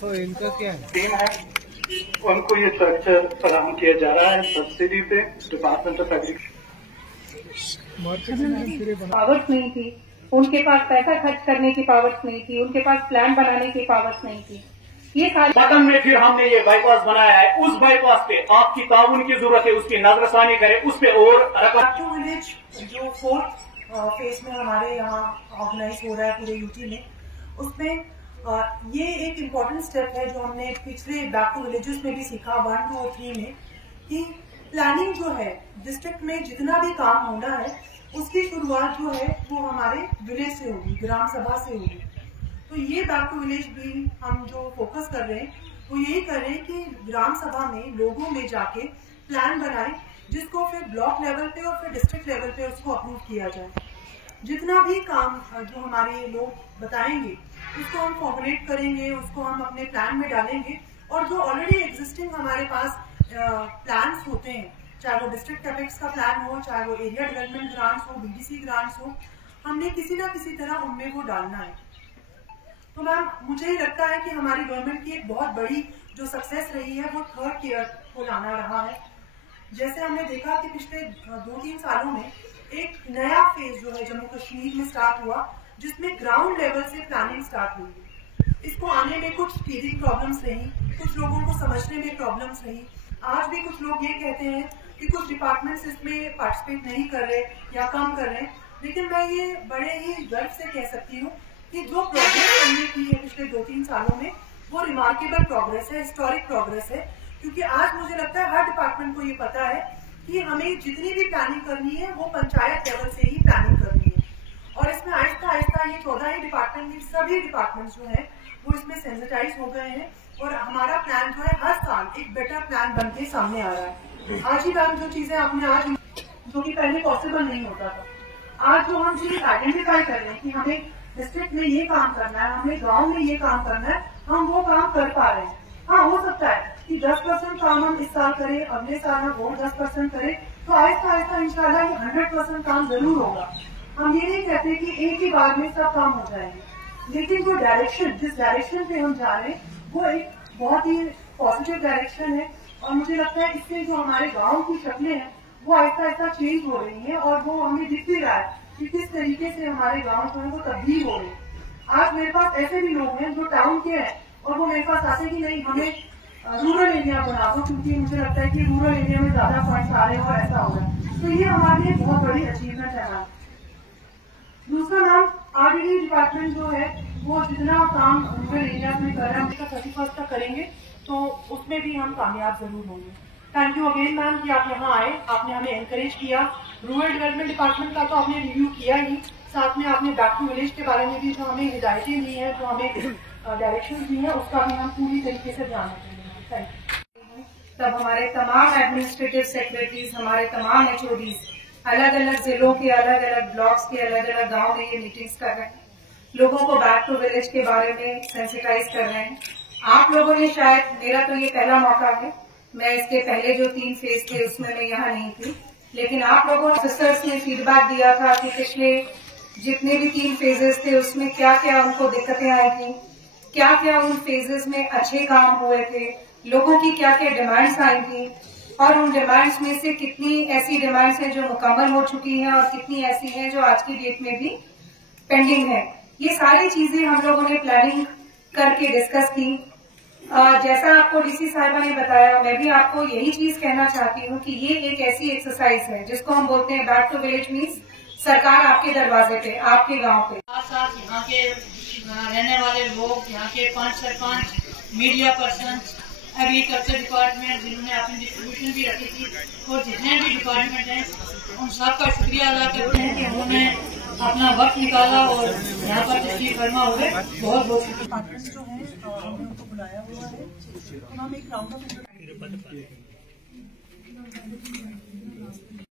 तो इनका क्या है? उनको ये स्ट्रक्चर फराहम किया जा रहा है सब्सिडी पे डिपार्टमेंट ऑफ एग्रीकल्चर। पावर्स नहीं थी, उनके पास पैसा खर्च करने की पावर्स नहीं थी, उनके पास प्लान बनाने की पावर्स नहीं थी। ये सारी बटन में फिर हमने ये बाईपास बनाया है। उस बाईपास पे आपकी ताउन की जरूरत है, उसकी नजरसानी करें, उस पे और रकम विलेज जो 4th फेज में हमारे यहाँ ऑर्गेनाइज हो रहा है पूरे यूटी में, उसमें ये एक इम्पोर्टेंट स्टेप है जो हमने पिछले बैक टू विलेजेस में भी सीखा 1, 2 और 3 में, कि प्लानिंग जो है डिस्ट्रिक्ट में जितना भी काम होना है उसकी शुरुआत जो है वो हमारे विलेज से होगी, ग्राम सभा से होगी। तो ये बैक टू विलेज भी हम जो फोकस कर रहे हैं वो यही कर रहे हैं कि ग्राम सभा में लोगों में जाके प्लान बनाए, जिसको फिर ब्लॉक लेवल पे और फिर डिस्ट्रिक्ट लेवल पे उसको अप्रूव किया जाए। जितना भी काम जो हमारे लोग बताएंगे उसको हम फॉर्मुलेट करेंगे, उसको हम अपने प्लान में डालेंगे, और जो ऑलरेडी एग्जिस्टिंग हमारे पास प्लान्स होते हैं, चाहे वो डिस्ट्रिक्ट कैपेक्स का प्लान हो, चाहे वो एरिया डेवलपमेंट ग्रांट्स हो, बीडीसी ग्रांट्स हो, हमने किसी ना किसी तरह उनमें वो डालना है। तो मैम मुझे ही लगता है कि हमारी गवर्नमेंट की एक बहुत बड़ी जो सक्सेस रही है वो 3rd टियर को लाना रहा है। जैसे हमने देखा कि पिछले 2-3 सालों में एक नया फेज जो है जम्मू कश्मीर में स्टार्ट हुआ, जिसमें ग्राउंड लेवल से प्लानिंग स्टार्ट हुई। इसको आने में कुछ टीजिंग प्रॉब्लम्स रही, कुछ लोगों को समझने में प्रॉब्लम्स रही। आज भी कुछ लोग ये कहते हैं कि कुछ डिपार्टमेंट्स इसमें पार्टिसिपेट नहीं कर रहे या कम कर रहे हैं, लेकिन मैं ये बड़े ही गर्व से कह सकती हूँ कि जो प्रोग्रेस हमने की है पिछले 2-3 सालों में वो रिमार्केबल प्रोग्रेस है, हिस्टोरिक प्रोग्रेस है। क्योंकि आज मुझे लगता है हर डिपार्टमेंट को ये पता है कि हमें जितनी भी प्लानिंग करनी है वो पंचायत लेवल से ही प्लानिंग करनी है, और इसमें आहिस्ता आहिस्ता ये 14 ही डिपार्टमेंट, सभी डिपार्टमेंट जो है वो इसमें सेंसिटाइज हो गए हैं, और हमारा प्लान जो है हर साल एक बेटर प्लान बन के सामने आ रहा है। आज ही मैम जो चीजें आपने आज जो कि पहले पॉसिबल नहीं होता था, आज जो हम चीज आइडेंटिफाई कर रहे हैं कि हमें डिस्ट्रिक्ट में ये काम करना है, हमें गांव में ये काम करना है, हम वो काम कर पा रहे हैं। हाँ, हो सकता है कि 10% काम हम इस साल करें, अगले साल हम और 10% करें, तो आहिस्ता आहिस्ता इंशाल्लाह ये 100% काम जरूर होगा। हम ये नहीं कहते कि एक ही बार में सब काम हो जाएंगे, लेकिन जो डायरेक्शन, जिस डायरेक्शन पे हम जा रहे हैं वो एक बहुत ही पॉजिटिव डायरेक्शन है, और मुझे लगता है इससे जो हमारे गाँव की शक्लें हैं वो आहिस्ता आहिस्ता चेंज हो रही है, और वो हमें दिख भी रहा है कि किस तरीके से हमारे गांव जो है वो तब्दील हो रही है। आज मेरे पास ऐसे भी लोग हैं जो टाउन के हैं और वो मेरे पास आते कि नहीं हमें रूरल एरिया बना दो, क्योंकि मुझे लगता है कि रूरल एरिया में ज्यादा फंड्स आ रहे हैं और ऐसा हो रहा है। तो ये हमारे लिए बहुत बड़ी अचीवमेंट है मैम। दूसरा मैम, आरडीडी डिपार्टमेंट जो है वो जितना काम रूरल एरिया में कर रहे हैं 31 तक करेंगे, तो उसमें भी हम कामयाब जरूर होंगे। थैंक यू अगेन मैम कि आप यहाँ आए, आपने हमें एनकरेज किया। रूरल डेवलपमेंट डिपार्टमेंट का तो आपने रिव्यू किया ही, साथ में आपने बैक टू विलेज के बारे में भी जो हमें हिदायतें दी हैं, जो हमें डायरेक्शन दी है, उसका भी हम पूरी तरीके से ध्यान रखेंगे। Thank you. तब हमारे तमाम एडमिनिस्ट्रेटिव सेक्रेटरीज, हमारे तमाम HODs अलग अलग जिलों के, अलग अलग ब्लॉक्स के, अलग अलग गाँव में ये मीटिंग्स कर रहे हैं, लोगों को बैक टू विलेज के बारे में सेंसिटाइज कर रहे हैं। आप लोगों ने शायद, मेरा तो ये पहला मौका है, मैं इसके पहले जो 3 फेज थे उसमें मैं यहाँ नहीं थी, लेकिन आप लोगों ऑफिसर्स ने फीडबैक दिया था कि पिछले जितने भी 3 फेजेस थे उसमें क्या क्या उनको दिक्कतें आई थी, क्या क्या उन फेजेस में अच्छे काम हुए थे, लोगों की क्या क्या डिमांड्स आई थी, और उन डिमांड्स में से कितनी ऐसी डिमांड्स हैं जो मुकम्मल हो चुकी हैं और कितनी ऐसी हैं जो आज की डेट में भी पेंडिंग है। ये सारी चीजें हम लोगों ने प्लानिंग करके डिस्कस की। जैसा आपको डीसी साहिबा ने बताया, मैं भी आपको यही चीज कहना चाहती हूँ कि ये एक ऐसी एक्सरसाइज है जिसको हम बोलते हैं बैक टू विलेज मीन्स सरकार आपके दरवाजे पे, आपके गांव पे। साथ यहाँ के रहने वाले लोग, यहाँ के 5 sarpanch, media person, agriculture department जिन्होंने अपनी डिस्ट्रीब्यूशन भी रखी थी, और जितने भी डिपार्टमेंट हैं उन सबका शुक्रिया अदा करते हैं कि उन्होंने अपना वक्त निकाला और यहाँ पर तशरीफ फरमा हुए। बहुत बहुत डिपार्टमेंट जो है हमने उनको बुलाया हुआ है, तो हम एक राउंड ऑफ